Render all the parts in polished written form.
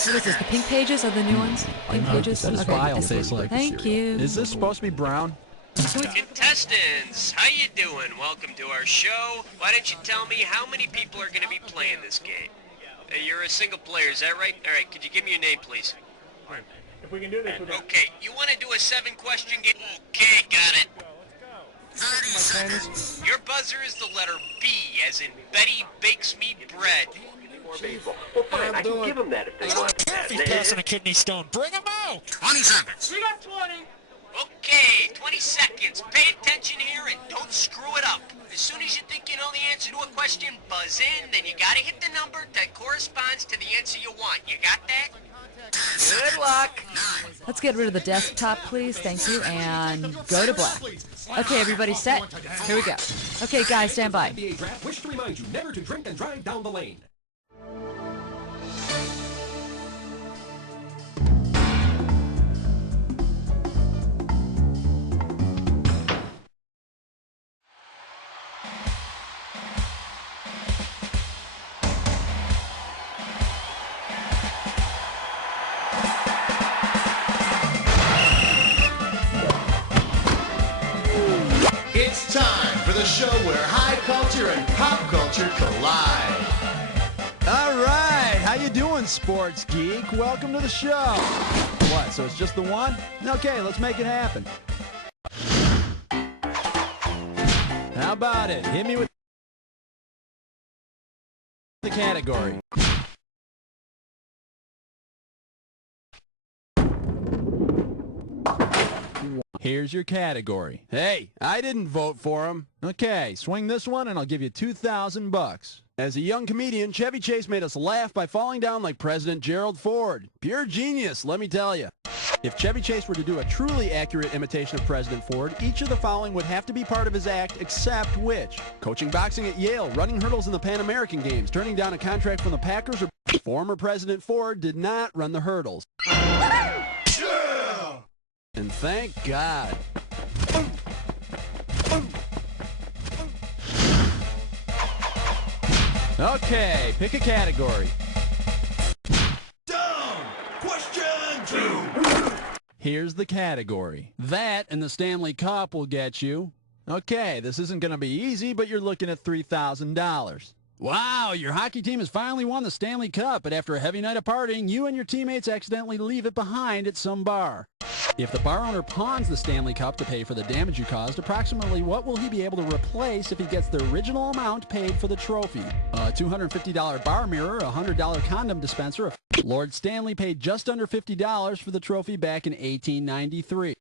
What is this, the pink pages are the new ones? Pink pages? That is file tastes like. Thank you. Is this supposed to be brown? Contestants, how you doing? Welcome to our show. Why don't you tell me how many people are going to be playing this game? You're a single player, is that right? All right, could you give me your name, please? If we can do this, Okay, you want to do a 7-question game? Okay, got it. 30 seconds. Your buzzer is the letter B, as in Betty bakes me bread. Well, fine, I can give them that if they want. He's passing a kidney stone. Bring him out! 20 seconds. We got 20. Okay, 20 seconds. Pay attention here and don't screw it up. As soon as you think you know the answer to a question, buzz in, then you gotta hit the number that corresponds to the answer you want. You got that? Good luck. Let's get rid of the desktop, please. Thank you. And go to black. Okay, everybody set? Here we go. Okay, guys, stand by. Wish to remind you never to drink and drive down the lane. It's time for the show where high culture and pop culture collide. All right, how you doing, sports geek? Welcome to the show. What, so it's just the one? Okay, let's make it happen. How about it? Hit me with the category. Here's your category. Hey, I didn't vote for him. Okay, swing this one and I'll give you $2,000. As a young comedian, Chevy Chase made us laugh by falling down like President Gerald Ford. Pure genius, let me tell you. If Chevy Chase were to do a truly accurate imitation of President Ford, each of the following would have to be part of his act, except which? Coaching boxing at Yale, running hurdles in the Pan American Games, turning down a contract from the Packers, or former President Ford did not run the hurdles. And thank God. Okay, pick a category. Down. Question 2. Here's the category. That and the Stanley Cup will get you. Okay, this isn't going to be easy, but you're looking at $3,000. Wow, your hockey team has finally won the Stanley Cup, but after a heavy night of partying, you and your teammates accidentally leave it behind at some bar. If the bar owner pawns the Stanley Cup to pay for the damage you caused, approximately what will he be able to replace if he gets the original amount paid for the trophy? A $250 bar mirror, a $100 condom dispenser. Lord Stanley paid just under $50 for the trophy back in 1893.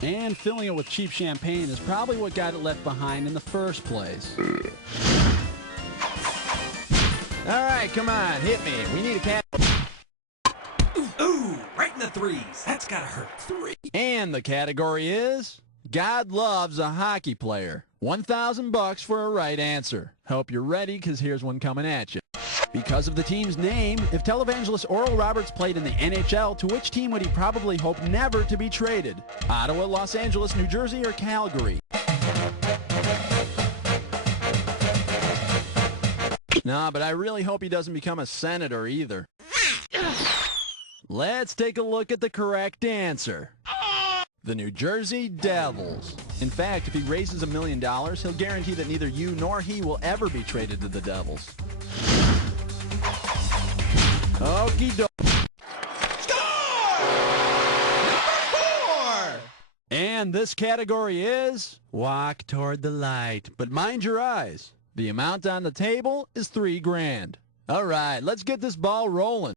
And filling it with cheap champagne is probably what got it left behind in the first place. All right, come on, hit me. We need a cat. Ooh, right in the threes. That's gotta hurt. 3. And the category is God loves a hockey player. $1,000 for a right answer. Hope you're ready, because here's one coming at you. Because of the team's name, if televangelist Oral Roberts played in the NHL, to which team would he probably hope never to be traded? Ottawa, Los Angeles, New Jersey, or Calgary? Nah, but I really hope he doesn't become a senator either. Let's take a look at the correct answer. The New Jersey Devils. In fact, if he raises $1 million, he'll guarantee that neither you nor he will ever be traded to the Devils. Okie doke. Score! Number 4. And this category is walk toward the light. But mind your eyes. The amount on the table is $3,000. All right, let's get this ball rolling.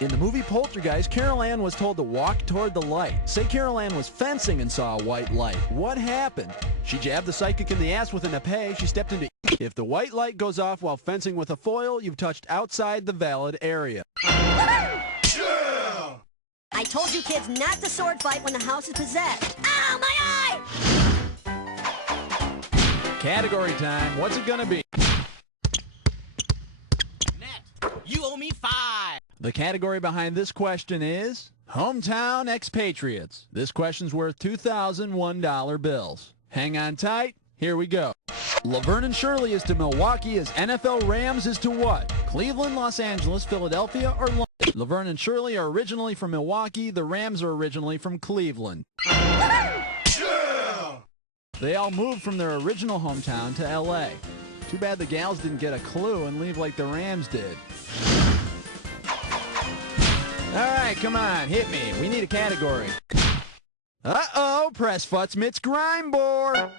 In the movie Poltergeist, Carol Ann was told to walk toward the light. Say Carol Ann was fencing and saw a white light. What happened? She jabbed the psychic in the ass with an epee. She stepped into... If the white light goes off while fencing with a foil, you've touched outside the valid area. Yeah! I told you kids not to sword fight when the house is possessed. Ow, my eye! Category time. What's it gonna be? Net, you owe me 5. The category behind this question is hometown expatriates. This question's worth $2,001 bills. Hang on tight. Here we go. Laverne and Shirley is to Milwaukee as NFL Rams is to what? Cleveland, Los Angeles, Philadelphia, or London? Laverne and Shirley are originally from Milwaukee. The Rams are originally from Cleveland. Yeah! They all moved from their original hometown to L.A. Too bad the gals didn't get a clue and leave like the Rams did. All right, come on, hit me. We need a category. Uh-oh, press Futz Mitts Grime Board.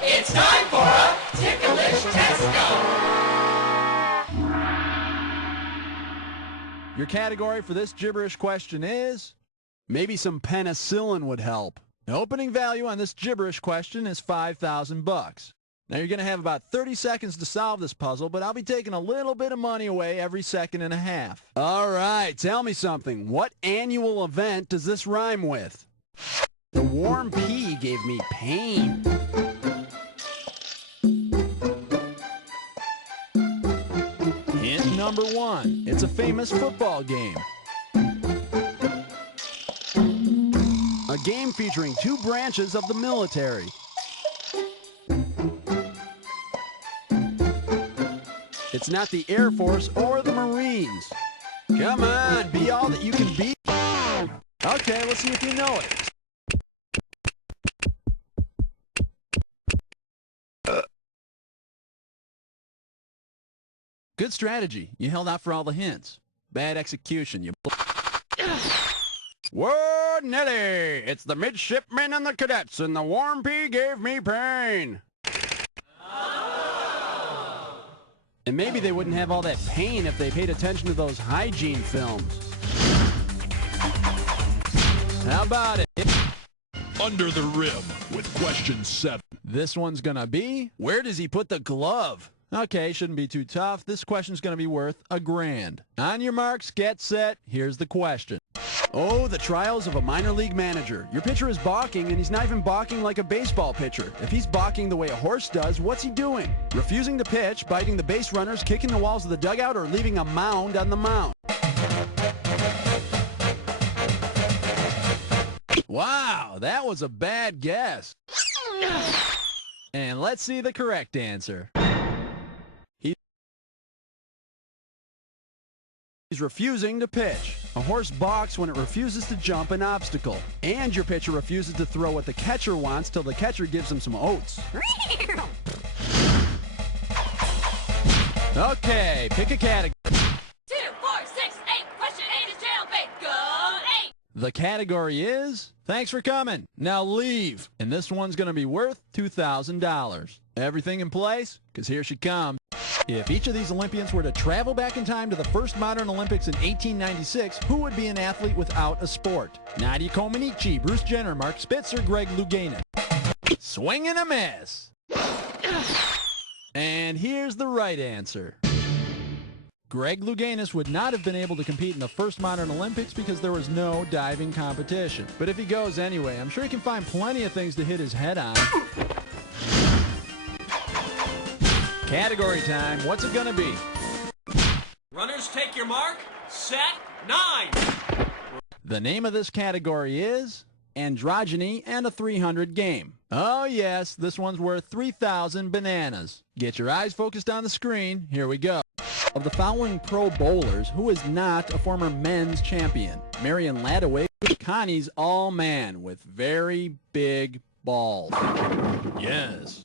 It's time for a ticklish Tesco. Your category for this gibberish question is, maybe some penicillin would help. The opening value on this gibberish question is $5,000. Now you're going to have about 30 seconds to solve this puzzle, but I'll be taking a little bit of money away every second and a half. All right, tell me something. What annual event does this rhyme with? The warm pea gave me pain. Hint number 1. It's a famous football game. A game featuring 2 branches of the military. It's not the Air Force or the Marines. Come on, be all that you can be. Okay, let's see if you know it. Good strategy. You held out for all the hints. Bad execution. You. Whoa, Nelly! It's the midshipmen and the cadets, and the warm pea gave me pain. And maybe they wouldn't have all that pain if they paid attention to those hygiene films. How about it? Under the rim with question 7. This one's gonna be, where does he put the glove? Okay, shouldn't be too tough. This question's gonna be worth $1,000. On your marks, get set. Here's the question. Oh, the trials of a minor league manager. Your pitcher is balking, and he's not even balking like a baseball pitcher. If he's balking the way a horse does, what's he doing? Refusing to pitch, biting the base runners, kicking the walls of the dugout, or leaving a mound on the mound? Wow, that was a bad guess. And let's see the correct answer. He's refusing to pitch. A horse balks when it refuses to jump an obstacle. And your pitcher refuses to throw what the catcher wants till the catcher gives him some oats. Okay, pick a category. 2, 4, 6, 8. Question 8 is jailbait. Go 8. The category is, thanks for coming. Now leave. And this one's going to be worth $2,000. Everything in place? Because here she comes. If each of these Olympians were to travel back in time to the first modern Olympics in 1896, who would be an athlete without a sport? Nadia Comaneci, Bruce Jenner, Mark Spitz, or Greg Louganis? Swing and a miss. And here's the right answer. Greg Louganis would not have been able to compete in the first modern Olympics because there was no diving competition. But if he goes anyway, I'm sure he can find plenty of things to hit his head on. Category time. What's it gonna be? Runners, take your mark. Set. 9. The name of this category is Androgyny and a 300 game. Oh yes, this one's worth 3,000 bananas. Get your eyes focused on the screen. Here we go. Of the following pro bowlers, who is not a former men's champion? Marion Ladaway, Connie's all-man with very big balls. Yes.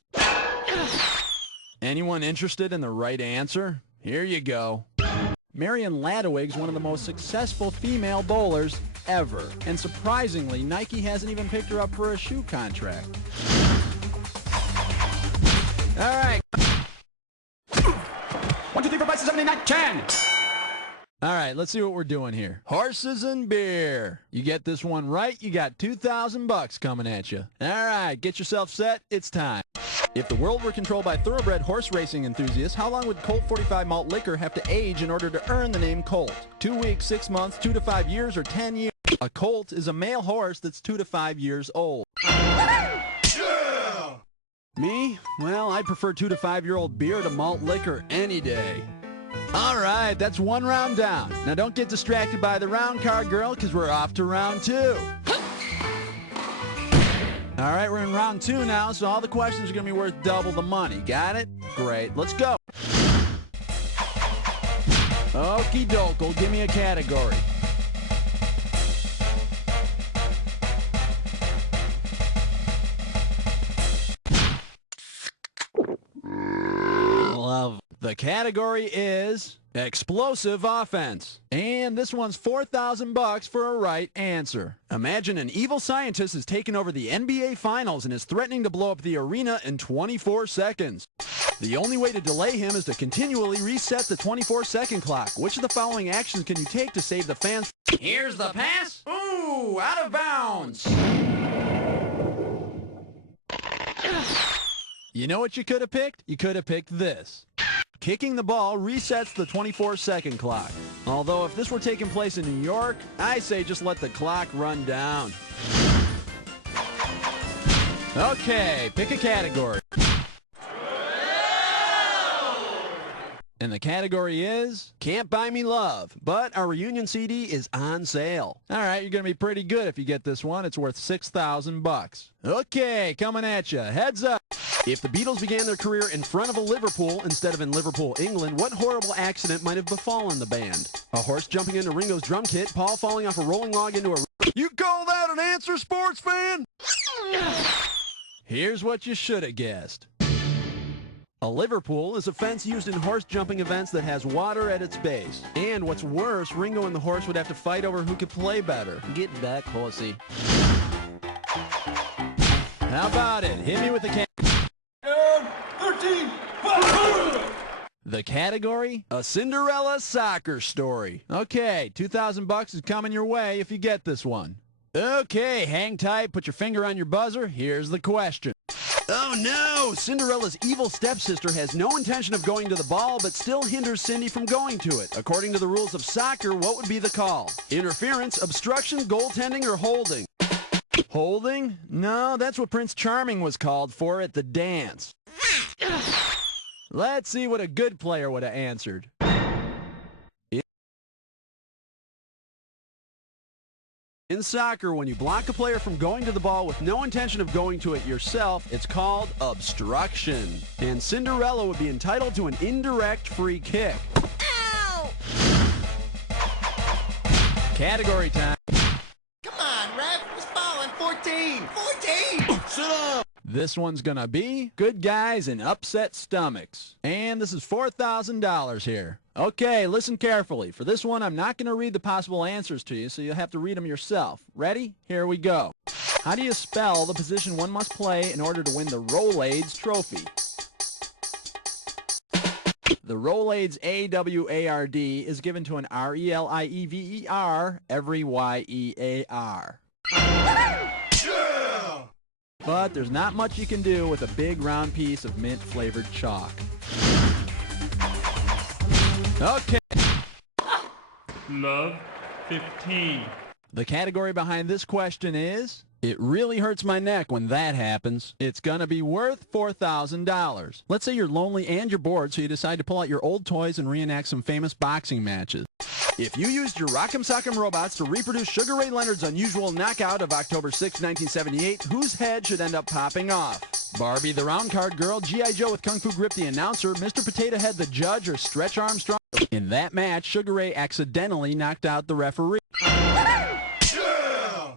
Anyone interested in the right answer? Here you go. Marion Ladawig's one of the most successful female bowlers ever. And surprisingly, Nike hasn't even picked her up for a shoe contract. All right. 1, 2, 3, 4, 5, 6, 7, 8, 9, 10. All right, let's see what we're doing here. Horses and beer. You get this one right, you got $2,000 coming at you. All right, get yourself set. It's time. If the world were controlled by thoroughbred horse racing enthusiasts, how long would Colt 45 malt liquor have to age in order to earn the name Colt? 2 weeks, 6 months, 2 to 5 years, or 10 years? A colt is a male horse that's 2 to 5 years old. Yeah! Me? Well, I'd prefer 2 to 5-year-old beer to malt liquor any day. All right, that's one round down. Now don't get distracted by the round card, girl, because we're off to round 2. All right, we're in round 2 now, so all the questions are going to be worth double the money. Got it? Great. Let's go. Okie doke, give me a category. Love. The category is explosive offense. And this one's $4,000 for a right answer. Imagine an evil scientist has taken over the NBA Finals and is threatening to blow up the arena in 24 seconds. The only way to delay him is to continually reset the 24-second clock. Which of the following actions can you take to save the fans? Here's the pass. Ooh, out of bounds. You know what you could have picked? You could have picked this. Kicking the ball resets the 24-second clock. Although if this were taking place in New York, I say just let the clock run down. Okay, pick a category. And the category is Can't Buy Me Love, but our reunion CD is on sale. All right, you're going to be pretty good if you get this one. It's worth $6,000. Okay, coming at you. Heads up. If the Beatles began their career in front of a Liverpool instead of in Liverpool, England, what horrible accident might have befallen the band? A horse jumping into Ringo's drum kit, Paul falling off a rolling log into a... You call that an answer, sports fan? Here's what you should have guessed. A Liverpool is a fence used in horse jumping events that has water at its base. And what's worse, Ringo and the horse would have to fight over who could play better. Get back, horsey. How about it? Hit me with the 13. The category? A Cinderella soccer story. Okay, $2,000 is coming your way if you get this one. Okay, hang tight, put your finger on your buzzer. Here's the question. Oh no! Cinderella's evil stepsister has no intention of going to the ball, but still hinders Cindy from going to it. According to the rules of soccer, what would be the call? Interference, obstruction, goaltending, or holding? Holding? No, that's what Prince Charming was called for at the dance. Let's see what a good player would have answered. In soccer, when you block a player from going to the ball with no intention of going to it yourself, it's called obstruction. And Cinderella would be entitled to an indirect free kick. Ow! Category time. Come on, ref. It's falling. 14. 14. Sit up. This one's gonna be good guys and upset stomachs. And this is $4,000 here. Okay, listen carefully. For this one, I'm not going to read the possible answers to you, so you'll have to read them yourself. Ready? Here we go. How do you spell the position one must play in order to win the Rolaids trophy? The Rolaids AWARD is given to an RELIEVER every YEAR. Yeah! But there's not much you can do with a big round piece of mint-flavored chalk. Okay. Love 15. The category behind this question is, it really hurts my neck when that happens. It's gonna be worth $4,000. Let's say you're lonely and you're bored, so you decide to pull out your old toys and reenact some famous boxing matches. If you used your Rock'em Sock'em robots to reproduce Sugar Ray Leonard's unusual knockout of October 6, 1978, whose head should end up popping off? Barbie the Round Card Girl, G.I. Joe with Kung Fu Grip the announcer, Mr. Potato Head the judge, or Stretch Armstrong? In that match, Sugar Ray accidentally knocked out the referee. Yeah!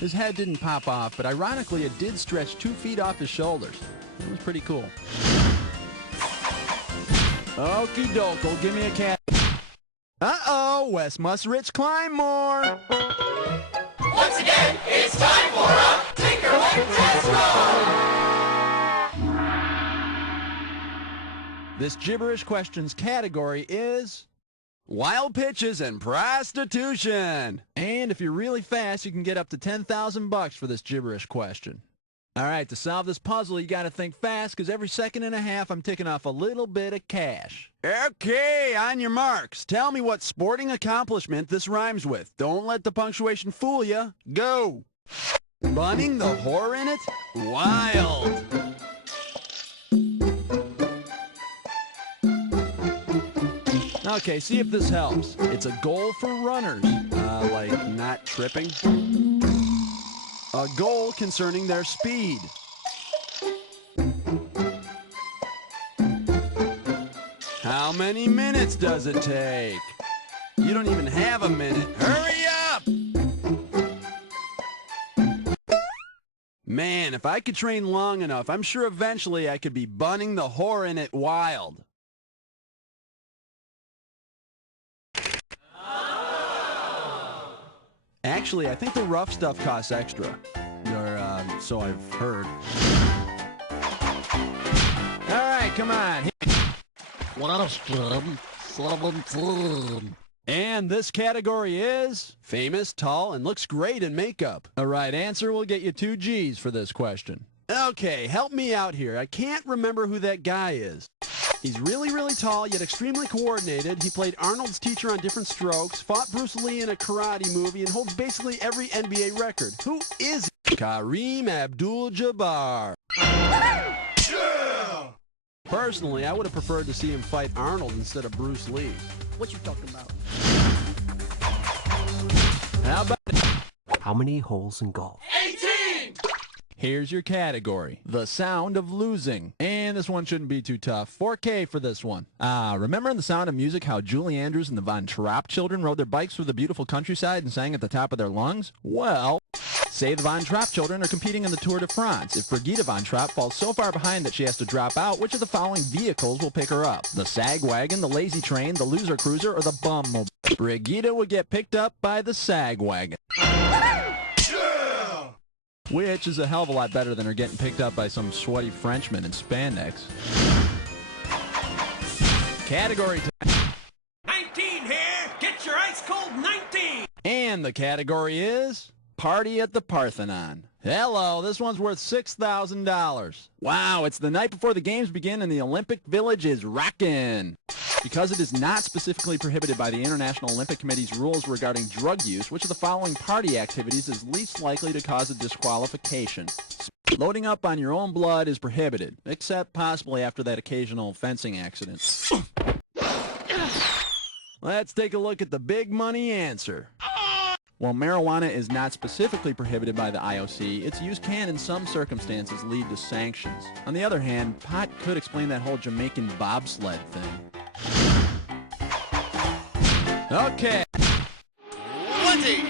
His head didn't pop off, but ironically it did stretch 2 feet off his shoulders. It was pretty cool. Okie doke, give me a cat. Uh-oh, Wes Musrich climb more. Once again, it's time for a Tinkerlick Test Roll! This gibberish questions category is wild pitches and prostitution. And if you're really fast, you can get up to $10,000 for this gibberish question. All right, to solve this puzzle, you got to think fast, because every second and a half, I'm ticking off a little bit of cash. Okay, on your marks. Tell me what sporting accomplishment this rhymes with. Don't let the punctuation fool you. Go. Bunning the whore in it? Wild. Okay, see if this helps. It's a goal for runners. Like not tripping. A goal concerning their speed. How many minutes does it take? You don't even have a minute. Hurry up! Man, if I could train long enough, I'm sure eventually I could be bunning the whore in it wild. Actually, I think the rough stuff costs extra. Or, so I've heard. All right, come on. And this category is famous, tall, and looks great in makeup. A right answer will get you 2 G's for this question. Okay, help me out here. I can't remember who that guy is. He's really, really tall, yet extremely coordinated. He played Arnold's teacher on Different Strokes, fought Bruce Lee in a karate movie, and holds basically every NBA record. Who is he? Kareem Abdul-Jabbar. Yeah! Personally, I would have preferred to see him fight Arnold instead of Bruce Lee. What you talking about? How about it? How many holes in golf? 18! Here's your category. The sound of losing. And this one shouldn't be too tough. 4K for this one. Remember in The Sound of Music how Julie Andrews and the Von Trapp children rode their bikes through the beautiful countryside and sang at the top of their lungs? Well, say the Von Trapp children are competing in the Tour de France. If Brigitte Von Trapp falls so far behind that she has to drop out, which of the following vehicles will pick her up? The Sag Wagon, the Lazy Train, the Loser Cruiser, or the Bum-Mobile? Brigitte would get picked up by the Sag Wagon. Which is a hell of a lot better than her getting picked up by some sweaty Frenchman in spandex. Category time. 19 here! Get your ice cold 19! And the category is Party at the Parthenon. Hello, this one's worth $6,000. Wow, it's the night before the games begin and the Olympic Village is rockin'. Because it is not specifically prohibited by the International Olympic Committee's rules regarding drug use, which of the following party activities is least likely to cause a disqualification? Loading up on your own blood is prohibited, except possibly after that occasional fencing accident. Let's take a look at the big money answer. While marijuana is not specifically prohibited by the IOC, its use can in some circumstances lead to sanctions. On the other hand, pot could explain that whole Jamaican bobsled thing. Okay. 20!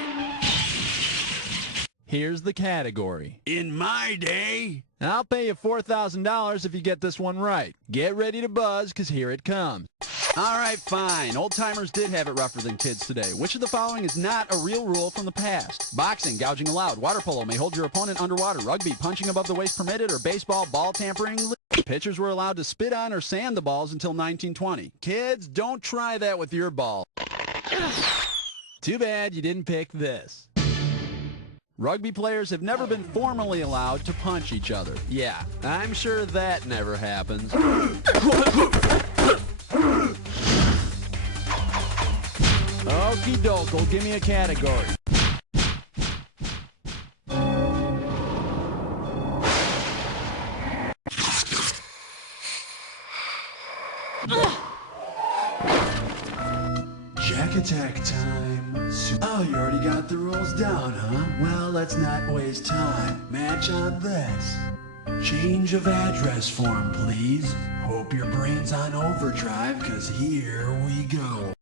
Here's the category. In my day. I'll pay you $4,000 if you get this one right. Get ready to buzz, because here it comes. All right, fine. Old-timers did have it rougher than kids today. Which of the following is not a real rule from the past? Boxing, gouging allowed. Water polo may hold your opponent underwater. Rugby, punching above the waist permitted. Or baseball, ball tampering. Pitchers were allowed to spit on or sand the balls until 1920. Kids, don't try that with your ball. Too bad you didn't pick this. Rugby players have never been formally allowed to punch each other. Yeah, I'm sure that never happens. Okie doke, give me a category. Jack attack time. Oh, you already got the rules down, huh? Well, let's not waste time. Match on this. Change of address form, please. Hope your brain's on overdrive, 'cause here we go.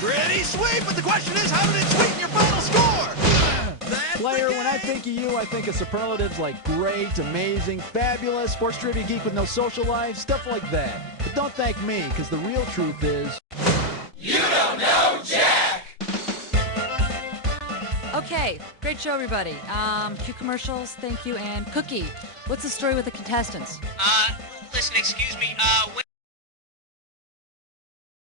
Pretty sweet, but the question is, how did it sweeten Player, when I think of you, I think of superlatives like great, amazing, fabulous, sports trivia geek with no social life, stuff like that. But don't thank me, because the real truth is... You don't know Jack! Okay, great show, everybody. Cue commercials, thank you, and Cookie, what's the story with the contestants? Listen, excuse me, when